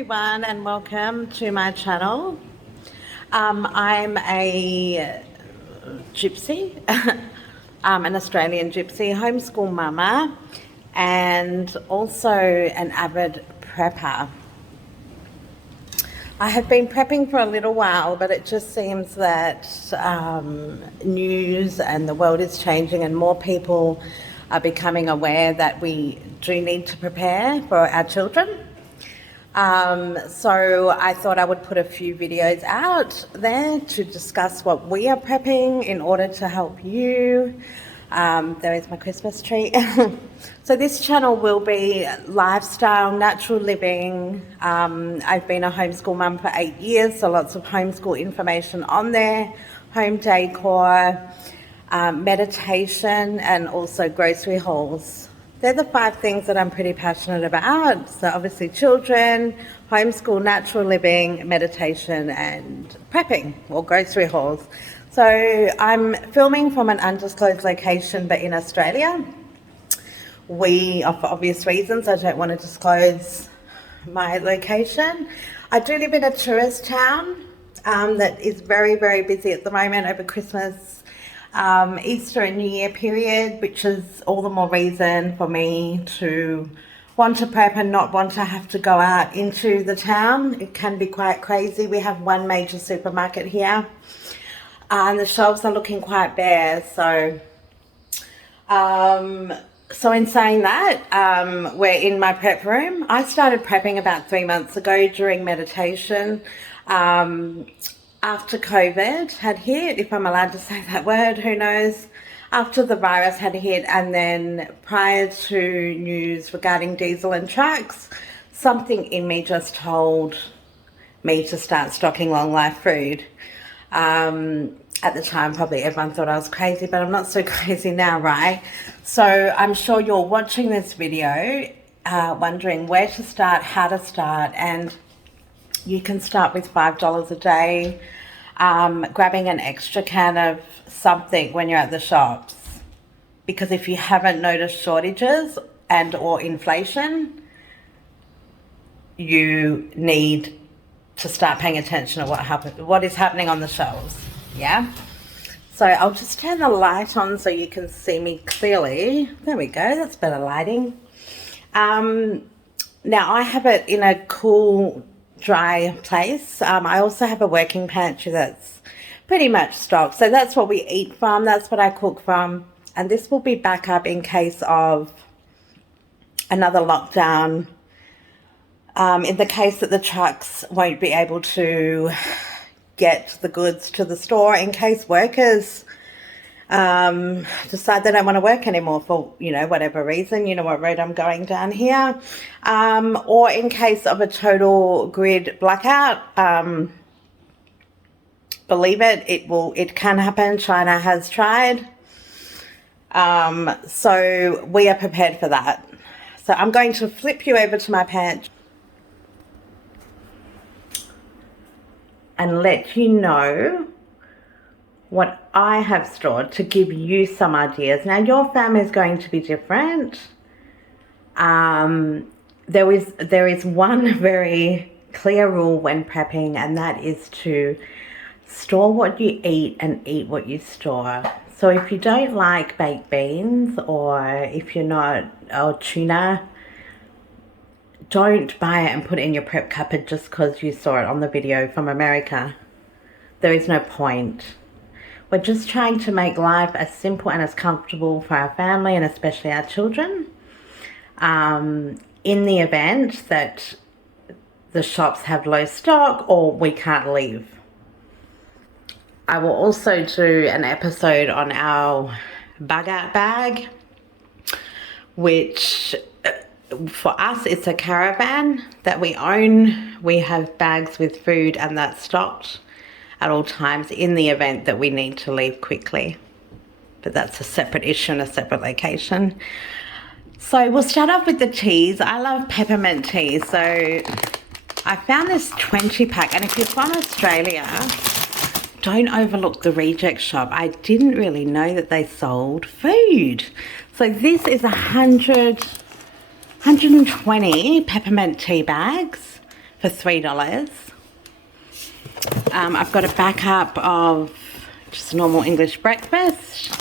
everyone and welcome to my channel. I'm a gypsy, an Australian gypsy, homeschool mama, and also an avid prepper. I have been prepping for a little while, but it just seems that news and the world is changing and more people are becoming aware that we do need to prepare for our children. So I thought I would put a few videos out there to discuss what we are prepping in order to help you. There is my Christmas tree. So this channel will be lifestyle, natural living. I've been a homeschool mum for 8 years, so lots of homeschool information on there, home decor, meditation, and also grocery hauls. They're the 5 things that I'm pretty passionate about. So obviously children, homeschool, natural living, meditation, and prepping or grocery hauls. So I'm filming from an undisclosed location, but in Australia. For obvious reasons, I don't want to disclose my location. I do live in a tourist town that is very, very busy at the moment over Christmas, Easter and New Year period, which is all the more reason for me to want to prep and not want to have to go out into the town. It can be quite crazy. We have one major supermarket here, and the shelves are looking quite bare. So in saying that, we're in my prep room. I started prepping about 3 months ago during meditation. After COVID had hit, if I'm allowed to say that word, who knows, after the virus had hit, and then prior to news regarding diesel and trucks, something in me just told me to start stocking long life food. At the time, probably everyone thought I was crazy, but I'm not so crazy now, right? So I'm sure you're watching this video, wondering where to start, how to start, and you can start with $5 a day, grabbing an extra can of something when you're at the shops. Because if you haven't noticed shortages and or inflation, you need to start paying attention to what is happening on the shelves. Yeah. So I'll just turn the light on so you can see me clearly. There we go. That's better lighting. Now I have it in a cool, dry place. I also have a working pantry that's pretty much stocked. So that's what we eat from. That's what I cook from. And this will be back up in case of another lockdown. In the case that the trucks won't be able to get the goods to the store, in case workers decide they don't want to work anymore for, whatever reason, what road I'm going down here, or in case of a total grid blackout. Believe it can happen. China has tried. So we are prepared for that. So I'm going to flip you over to my pantry and let you know what I have stored to give you some ideas. Now, your family is going to be different. There is one very clear rule when prepping, and that is to store what you eat and eat what you store. So if you don't like baked beans, or if you're not, or tuna, don't buy it and put it in your prep cupboard just because you saw it on the video from America. There is no point. We're just trying to make life as simple and as comfortable for our family, and especially our children. In the event that the shops have low stock or we can't leave. I will also do an episode on our bug out bag, which for us, it's a caravan that we own. We have bags with food, and that's stocked at all times in the event that we need to leave quickly. But that's a separate issue and a separate location. So we'll start off with the teas. I love peppermint tea. So I found this 20 pack, and if you're from Australia, don't overlook the reject shop. I didn't really know that they sold food. So this is 120 peppermint tea bags for $3. I've got a backup of just normal English breakfast.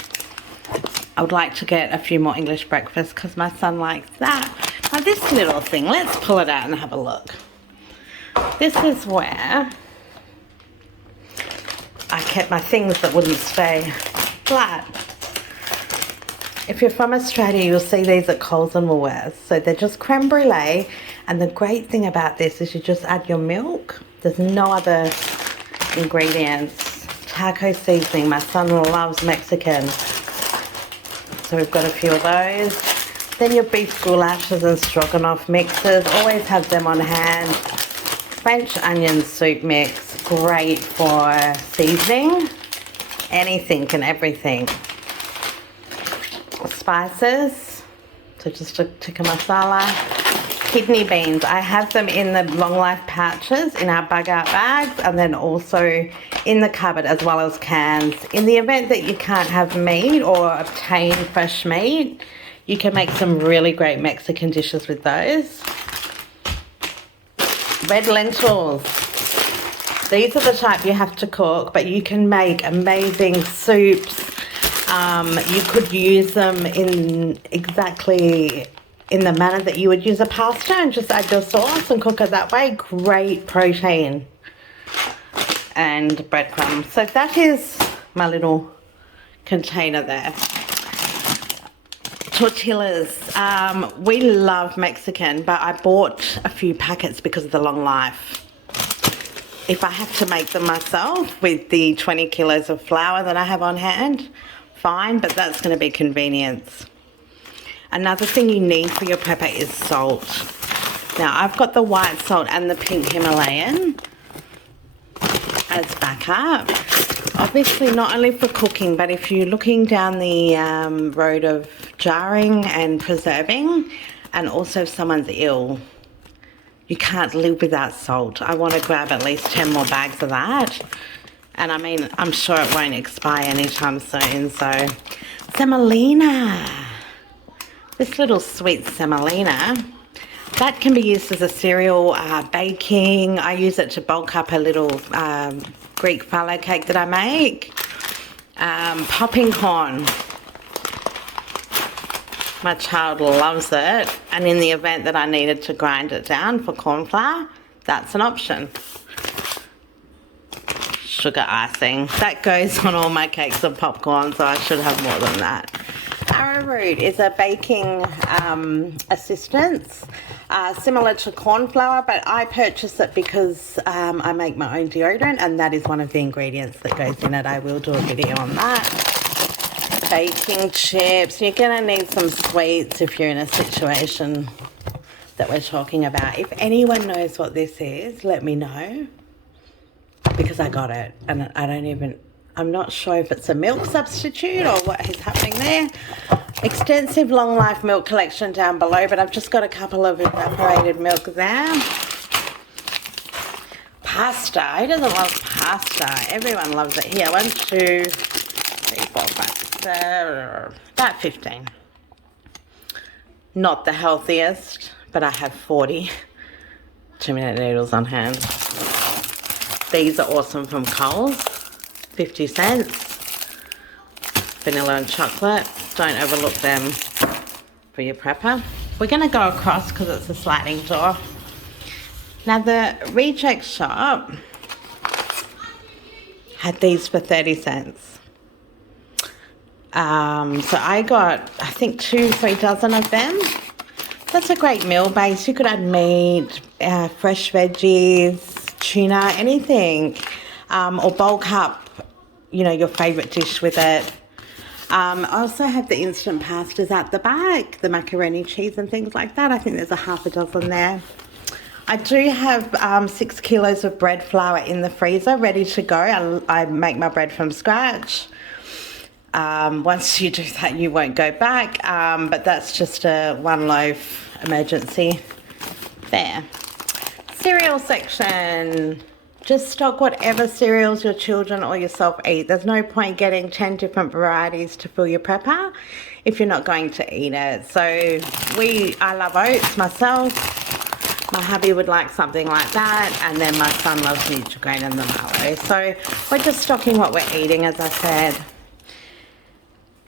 I would like to get a few more English breakfasts because my son likes that. Now this little thing, let's pull it out and have a look. This is where I kept my things that wouldn't stay flat. If you're from Australia, you'll see these at Coles and Woolworths. So they're just creme brulee, and the great thing about this is you just add your milk. There's no other ingredients. Taco seasoning, my son loves Mexican. So we've got a few of those. Then your beef goulashes and stroganoff mixes, always have them on hand. French onion soup mix, great for seasoning, anything and everything. Spices, so just a tikka masala. Kidney beans, I have them in the long life pouches in our bug out bags, and then also in the cupboard as well as cans. In the event that you can't have meat or obtain fresh meat, you can make some really great Mexican dishes with those. Red lentils. These are the type you have to cook, but you can make amazing soups. You could use them in exactly in the manner that you would use a pasta and just add your sauce and cook it that way. Great protein and breadcrumbs. So that is my little container there. Tortillas. We love Mexican, but I bought a few packets because of the long life. If I have to make them myself with the 20 kilos of flour that I have on hand, fine, but that's going to be convenience. Another thing you need for your prepper is salt. Now, I've got the white salt and the pink Himalayan as backup. Obviously, not only for cooking, but if you're looking down the road of jarring and preserving, and also if someone's ill, you can't live without salt. I want to grab at least 10 more bags of that. And I mean, I'm sure it won't expire anytime soon. So, semolina. This little sweet semolina, that can be used as a cereal, baking. I use it to bulk up a little Greek fallow cake that I make. Popping corn. My child loves it. And in the event that I needed to grind it down for corn flour, that's an option. Sugar icing. That goes on all my cakes of popcorn, so I should have more than that. Arrowroot is a baking assistance, similar to corn flour, but I purchase it because I make my own deodorant, and that is one of the ingredients that goes in it. I will do a video on that. Baking chips. You're going to need some sweets if you're in a situation that we're talking about. If anyone knows what this is, let me know, because I got it, and I'm not sure if it's a milk substitute or what is happening there. Extensive long life milk collection down below, but I've just got a couple of evaporated milk there. Pasta. Who doesn't love pasta? Everyone loves it. Here, 1, 2, 3, 4, 5, 6, about 15. Not the healthiest, but I have 40 2-minute noodles on hand. These are awesome from Coles. 50 cents. Vanilla and chocolate. Don't overlook them for your prepper. We're going to go across because it's a sliding door. Now the Reject Shop had these for 30 cents. So I got, I think, 2-3 dozen of them. That's a great meal base. You could add meat, fresh veggies, tuna, anything. Or bulk up, you know, your favourite dish with it. I also have the instant pastas at the back, the macaroni cheese and things like that. I think there's a half a dozen there. I do have 6 kilos of bread flour in the freezer ready to go. I make my bread from scratch. Once you do that, you won't go back, but that's just a 1 loaf emergency there. Cereal section. Just stock whatever cereals your children or yourself eat. There's no point getting 10 different varieties to fill your prepper if you're not going to eat it. So I love oats myself. My hubby would like something like that, and then my son loves Nutri-Grain and the Mallow. So we're just stocking what we're eating, as I said.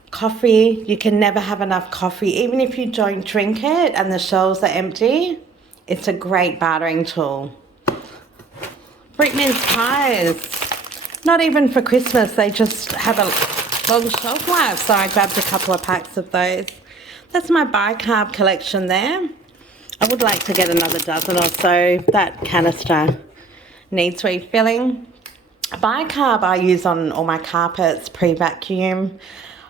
Coffee, you can never have enough coffee. Even if you don't drink it and the shelves are empty, it's a great bartering tool. Fruit mince pies, not even for Christmas, they just have a long shelf life, so I grabbed a couple of packs of those. That's my bicarb collection there. I would like to get another dozen or so. That canister needs refilling. Bicarb I use on all my carpets pre-vacuum.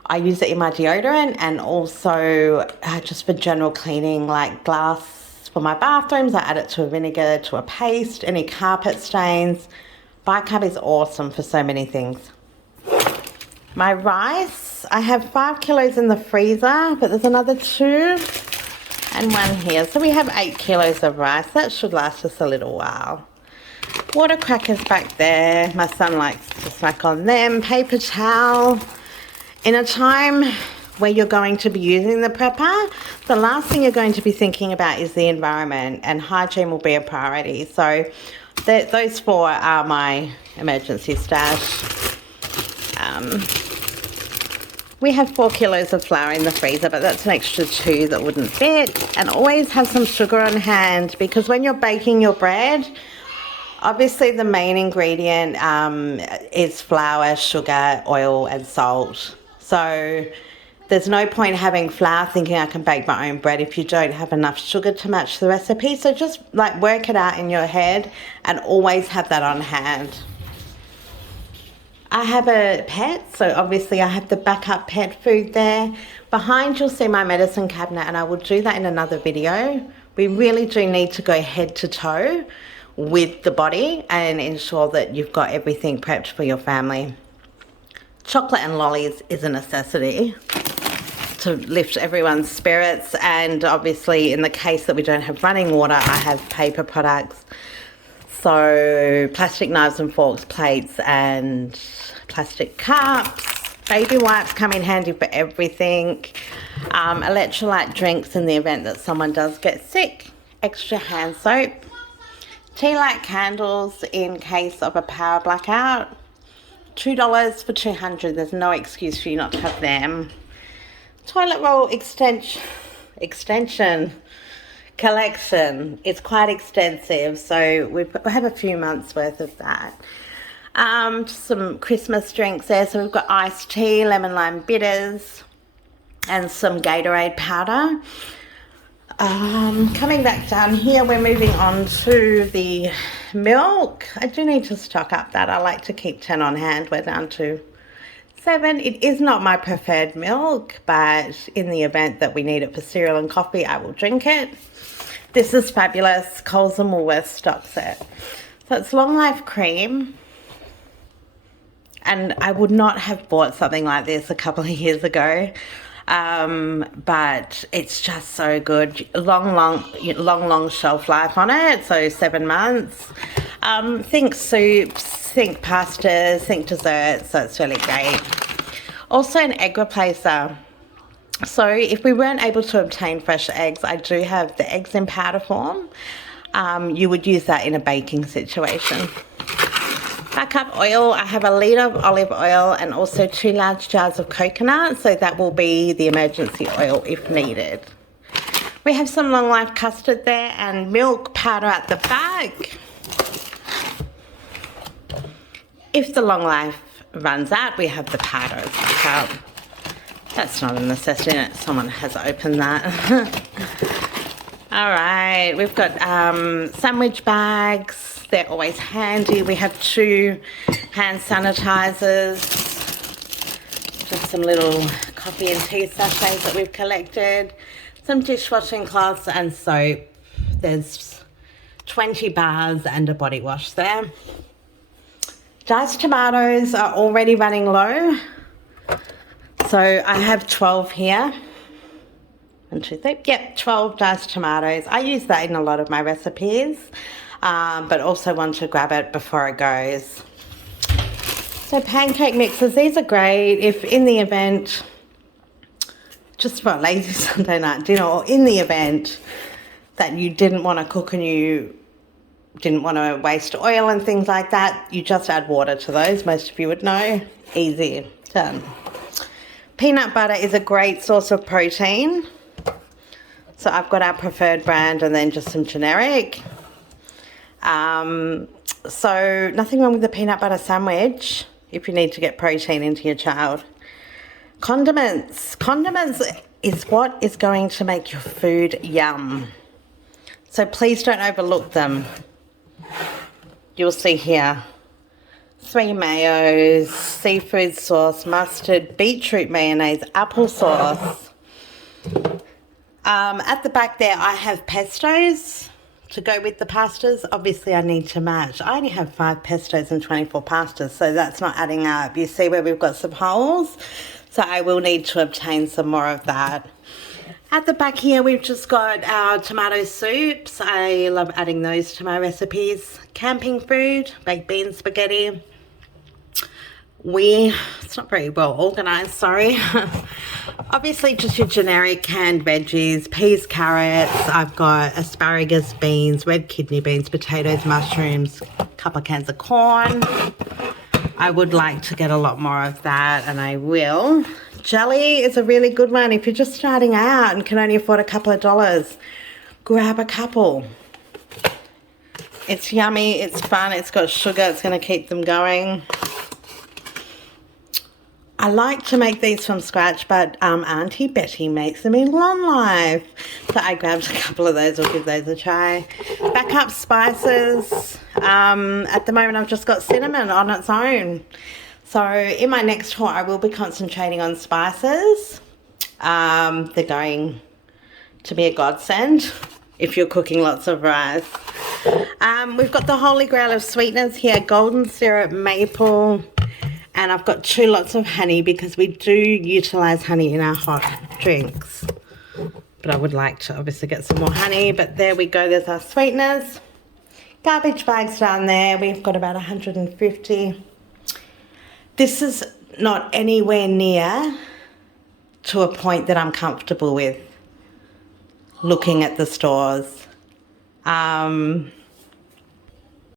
I use it in my deodorant, and also just for general cleaning, like glass for my bathrooms. I add it to a vinegar, to a paste, any carpet stains. Bicarb is awesome for so many things. My rice, I have 5 kilos in the freezer, but there's another 2 and 1 here. So we have 8 kilos of rice. That should last us a little while. Water crackers back there. My son likes to snack on them. Paper towel. In a time where you're going to be using the prepper, the last thing you're going to be thinking about is the environment, and hygiene will be a priority. So those 4 are my emergency stash. We have 4 kilos of flour in the freezer, but that's an extra 2 that wouldn't fit. And always have some sugar on hand, because when you're baking your bread, obviously the main ingredient is flour, sugar, oil and salt. So there's no point having flour thinking I can bake my own bread if you don't have enough sugar to match the recipe. So just like work it out in your head and always have that on hand. I have a pet, so obviously I have the backup pet food there. Behind you'll see my medicine cabinet, and I will do that in another video. We really do need to go head to toe with the body and ensure that you've got everything prepped for your family. Chocolate and lollies is a necessity to lift everyone's spirits, and obviously in the case that we don't have running water, I have paper products. So plastic knives and forks, plates and plastic cups. Baby wipes come in handy for everything. Electrolyte drinks in the event that someone does get sick. Extra hand soap. Tea light candles in case of a power blackout. $2 for 200. There's no excuse for you not to have them. Toilet roll extension collection. It's quite extensive, so we have a few months worth of that. Some Christmas drinks there. So we've got iced tea, lemon lime bitters, and some Gatorade powder. Coming back down here, we're moving on to the milk. I do need to stock up that. I like to keep 10 on hand. We're down to 7. It is not my preferred milk, but in the event that we need it for cereal and coffee, I will drink it. This is fabulous. Coles and Woolworths stocks it. So it's Long Life cream. And I would not have bought something like this a couple of years ago. But it's just so good. Long shelf life on it. So 7 months. Think soups, think pastas, think desserts. So it's really great. Also an egg replacer. So if we weren't able to obtain fresh eggs, I do have the eggs in powder form. You would use that in a baking situation. Backup oil, I have a litre of olive oil and also 2 large jars of coconut, so that will be the emergency oil if needed. We have some Long Life custard there and milk powder at the back. If the Long Life runs out, we have the powder as backup. That's not a necessity. Someone has opened that. All right, we've got sandwich bags. They're always handy. We have 2 hand sanitizers. Just some little coffee and tea sachets that we've collected. Some dishwashing cloths and soap. There's 20 bars and a body wash there. Diced tomatoes are already running low. So I have 12 here. 1, 2, 3. Yep, 12 diced tomatoes. I use that in a lot of my recipes, but also want to grab it before it goes. So pancake mixes, these are great if in the event, just for a lazy Sunday night dinner, or in the event that you didn't want to cook and you didn't want to waste oil and things like that, you just add water to those. Most of you would know. Easy. Done. Peanut butter is a great source of protein. So I've got our preferred brand and then just some generic. So nothing wrong with the peanut butter sandwich if you need to get protein into your child. Condiments. Condiments is what is going to make your food yum. So please don't overlook them. You'll see here 3 mayos, seafood sauce, mustard, beetroot mayonnaise, applesauce. At the back there I have pestos to go with the pastas. Obviously I need to match. I only have 5 pestos and 24 pastas, so that's not adding up. You see where we've got some holes? So I will need to obtain some more of that. At the back here, we've just got our tomato soups. I love adding those to my recipes. Camping food, baked bean spaghetti. It's not very well organised, sorry. Obviously, just your generic canned veggies, peas, carrots. I've got asparagus, beans, red kidney beans, potatoes, mushrooms, a couple of cans of corn. I would like to get a lot more of that, and I will. Jelly is a really good one. If you're just starting out and can only afford a couple of dollars, grab a couple. It's yummy, it's fun, it's got sugar, it's going to keep them going. I like to make these from scratch, but Auntie Betty makes them in Long Life. So I grabbed a couple of those. I'll give those a try. Backup spices. At the moment, I've just got cinnamon on its own. So in my next tour, I will be concentrating on spices. They're going to be a godsend if you're cooking lots of rice. We've got the holy grail of sweeteners here. Golden syrup, maple. And I've got 2 lots of honey because we do utilise honey in our hot drinks. But I would like to obviously get some more honey. But there we go. There's our sweeteners. Garbage bags down there. We've got about 150. This is not anywhere near to a point that I'm comfortable with looking at the stores.